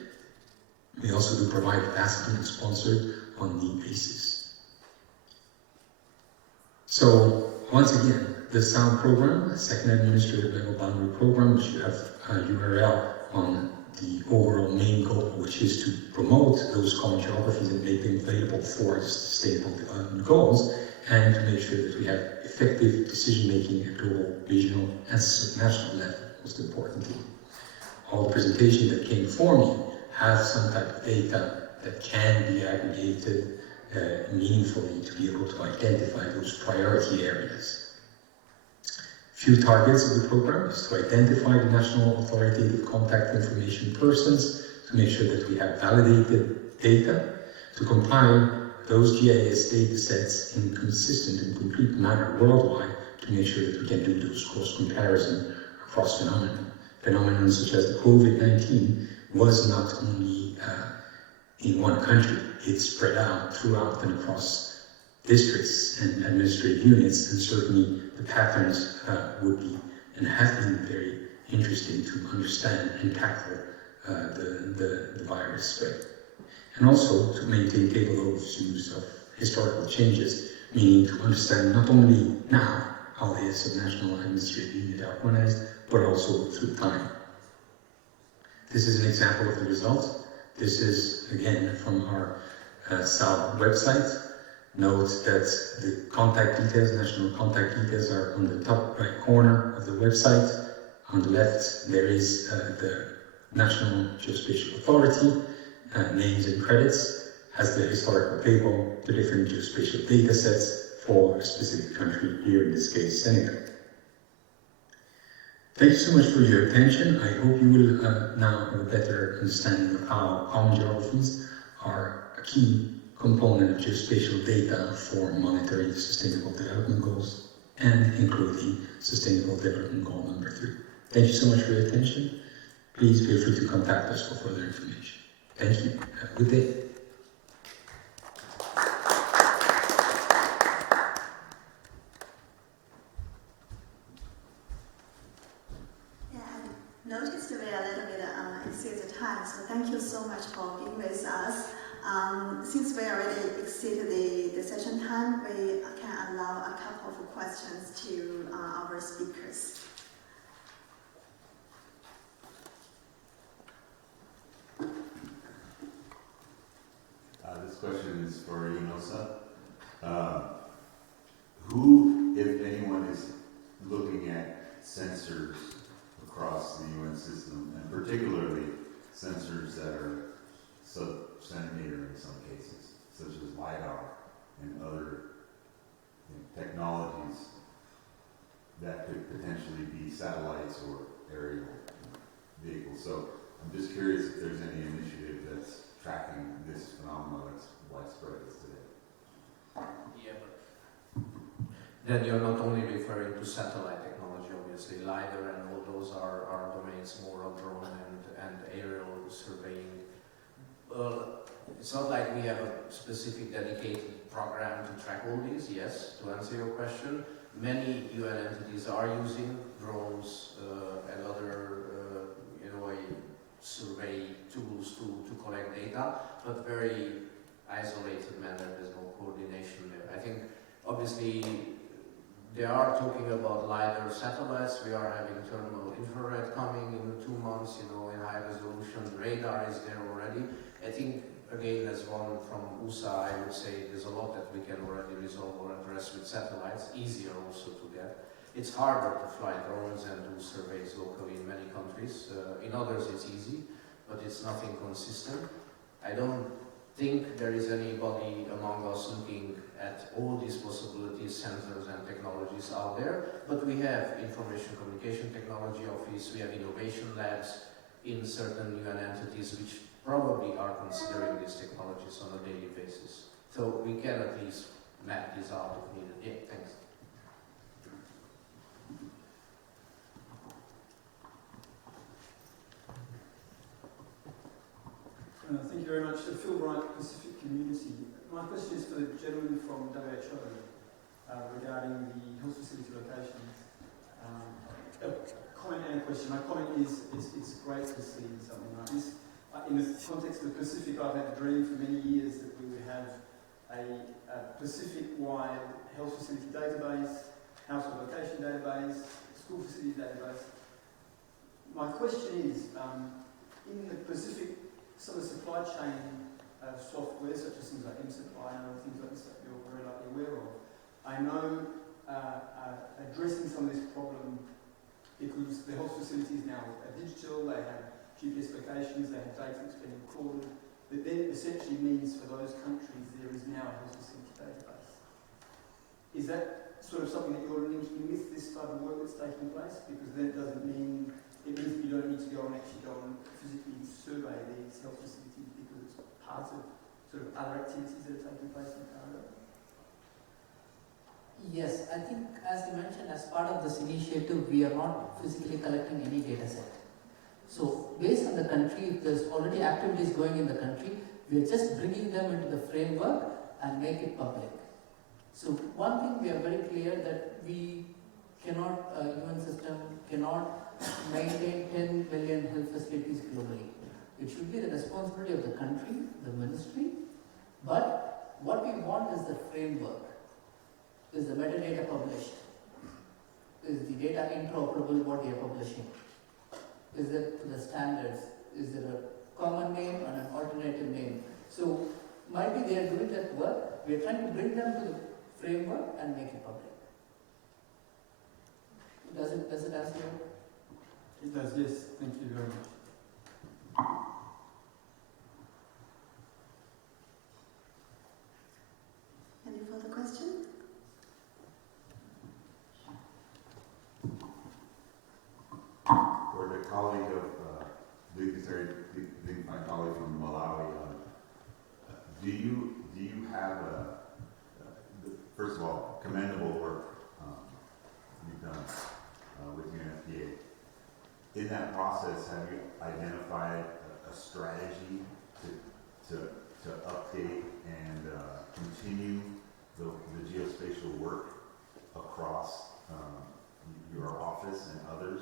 We also do provide capacity and sponsored on need basis. So, once again, the SAL program, Second Administrative Level Boundary Program, which you have a URL on the overall main goal, which is to promote those common geographies and make them available for sustainable development goals, and to make sure that we have effective decision-making at global, regional, and national level, most importantly. All the presentations that came before me have some type of data that can be aggregated meaningfully to be able to identify those priority areas. Few targets of the program is to identify the national authoritative contact information persons, to make sure that we have validated data, to compile those GIS data sets in a consistent and complete manner worldwide, to make sure that we can do those cross comparison across phenomena. Phenomena such as the COVID-19 was not only in one country, it's spread out throughout and across districts and administrative units, and certainly the patterns would be and have been very interesting to understand and tackle the virus spread. And also to maintain table overviews of historical changes, meaning to understand not only now how the subnational administrative units are organized, but also through time. This is an example of the results. This is, again, from our SAL website. Note that the contact details, national contact details, are on the top right corner of the website. On the left, there is the National Geospatial Authority, names and credits, has the historical table, the different geospatial data sets for a specific country, here in this case, Senegal. Thank you so much for your attention. I hope you will now have a better understanding of how common geographies are a key component of geospatial data for monitoring sustainable development goals, and including Sustainable Development Goal number 3. Thank you so much for your attention. Please feel free to contact us for further information. Thank you. Have a good day. time, so thank you so much for being with us. Since we already exceeded the session time, we can allow a couple of questions to our speakers. This question is for UNOSA. Who, if anyone, is looking at sensors across the UN system, and particularly sensors that are sub-centimeter in some cases, such as LIDAR and other technologies that could potentially be satellites or aerial vehicles? So I'm just curious if there's any initiative that's tracking this phenomenon that's widespread as today. Yeah, but then you're not only referring to satellite technology, obviously. LiDAR and all those are domains more of drone and aerial surveying. It's not like we have a specific dedicated program to track all these. Yes, to answer your question, many UN entities are using drones and other survey tools to collect data, but very isolated manner. There's no coordination there. I think obviously they are talking about LiDAR satellites. We are having thermal infrared coming in 2 months, in high resolution. Radar is there already. I think, again, as one from USA, I would say there's a lot that we can already resolve or address with satellites, easier also to get. It's harder to fly drones and do surveys locally in many countries. In others it's easy, but it's nothing consistent. I don't think there is anybody among us looking at all these possibilities, sensors and technologies out there, but we have Information Communication Technology Office, we have innovation labs in certain UN entities which probably are considering these technologies on a daily basis. So we can at least map this out if needed. Yeah, thanks. Thank you very much. Phil Wright, Pacific Community. My question is for the gentleman from WHO regarding the health facility locations. A comment and a question. My comment is it's great to see something like this. In the context of the Pacific, I've had a dream for many years that we would have a Pacific-wide health facility database, household location database, school facility database. My question is, in the Pacific, some of the supply chain software, such as things like M-Supply and other things like this that you're very likely aware of, I know addressing some of this problem because the health facilities now are digital, they have GPS locations, they have data that's been recorded, that then essentially means for those countries there is now a health facility database. Is that sort of something that you're linking with this type of work that's taking place? Because then it doesn't mean, it means you don't need to go and actually go and physically survey these health facilities because it's part of sort of other activities that are taking place in Canada. Yes, I think as you mentioned, as part of this initiative, we are not physically collecting any data set. So based on the country, if there's already activities going in the country, we are just bringing them into the framework and make it public. So one thing we are very clear that we cannot, UN system cannot maintain 10 million health facilities globally. It should be the responsibility of the country, the ministry, but what we want is the framework. Is the metadata published? Is the data interoperable what we are publishing? Is it to the standards? Is there a common name and an alternative name? So might be they are doing that work. We are trying to bring them to the framework and make it public. Does it answer you? It does, yes. Thank you very much. Any further questions? For the colleague of, my colleague from Malawi, do you have first of all, commendable work you've done with UNFPA. In that process, have you identified a strategy to update and continue the geospatial work across your office and others,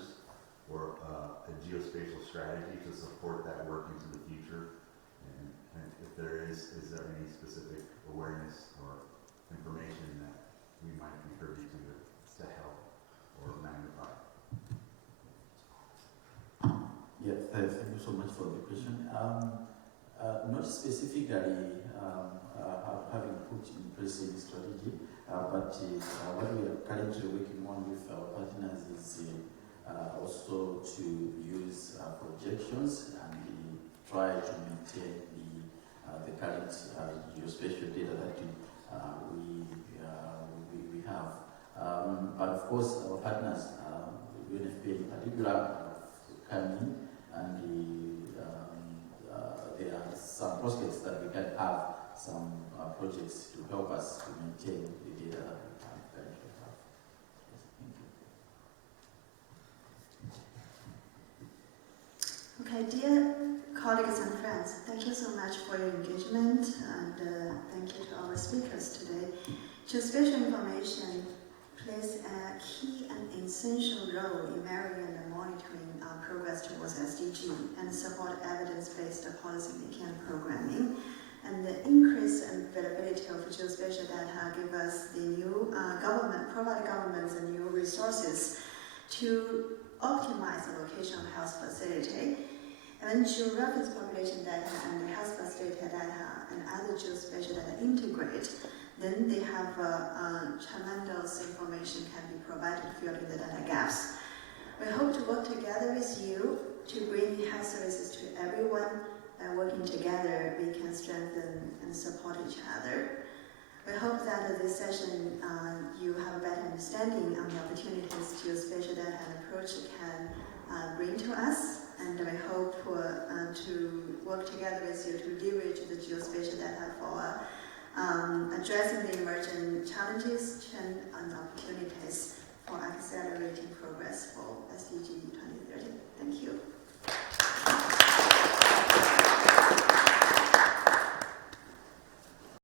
or a geospatial strategy to support that work into so much for the question. Not specifically having put in place any strategy, but what we are currently working on with our partners is also to use projections and try to maintain the current geospatial data that we have. But of course, our partners, UNFPA in particular, come in and there are some prospects that we can have some projects to help us to maintain the data that we currently have. Yes, thank you. Okay, dear colleagues and friends, thank you so much for your engagement, and thank you to our speakers today. Geospatial information plays a key and essential role in measuring and monitoring progress towards SDG and support evidence-based policymaking and programming. And the increase and availability of geospatial data give us the new provide governments and new resources to optimize the location of health facility. And geographic population data and the health facility data and other geospatial data integrate, then they have tremendous information can be provided to fill in the data gaps. We hope to work together with you to bring health services to everyone. By working together, we can strengthen and support each other. We hope that this session you have a better understanding on the opportunities geospatial data and approach can bring to us. And we hope to work together with you to leverage the geospatial data for addressing the emerging challenges and opportunities for accelerating progress for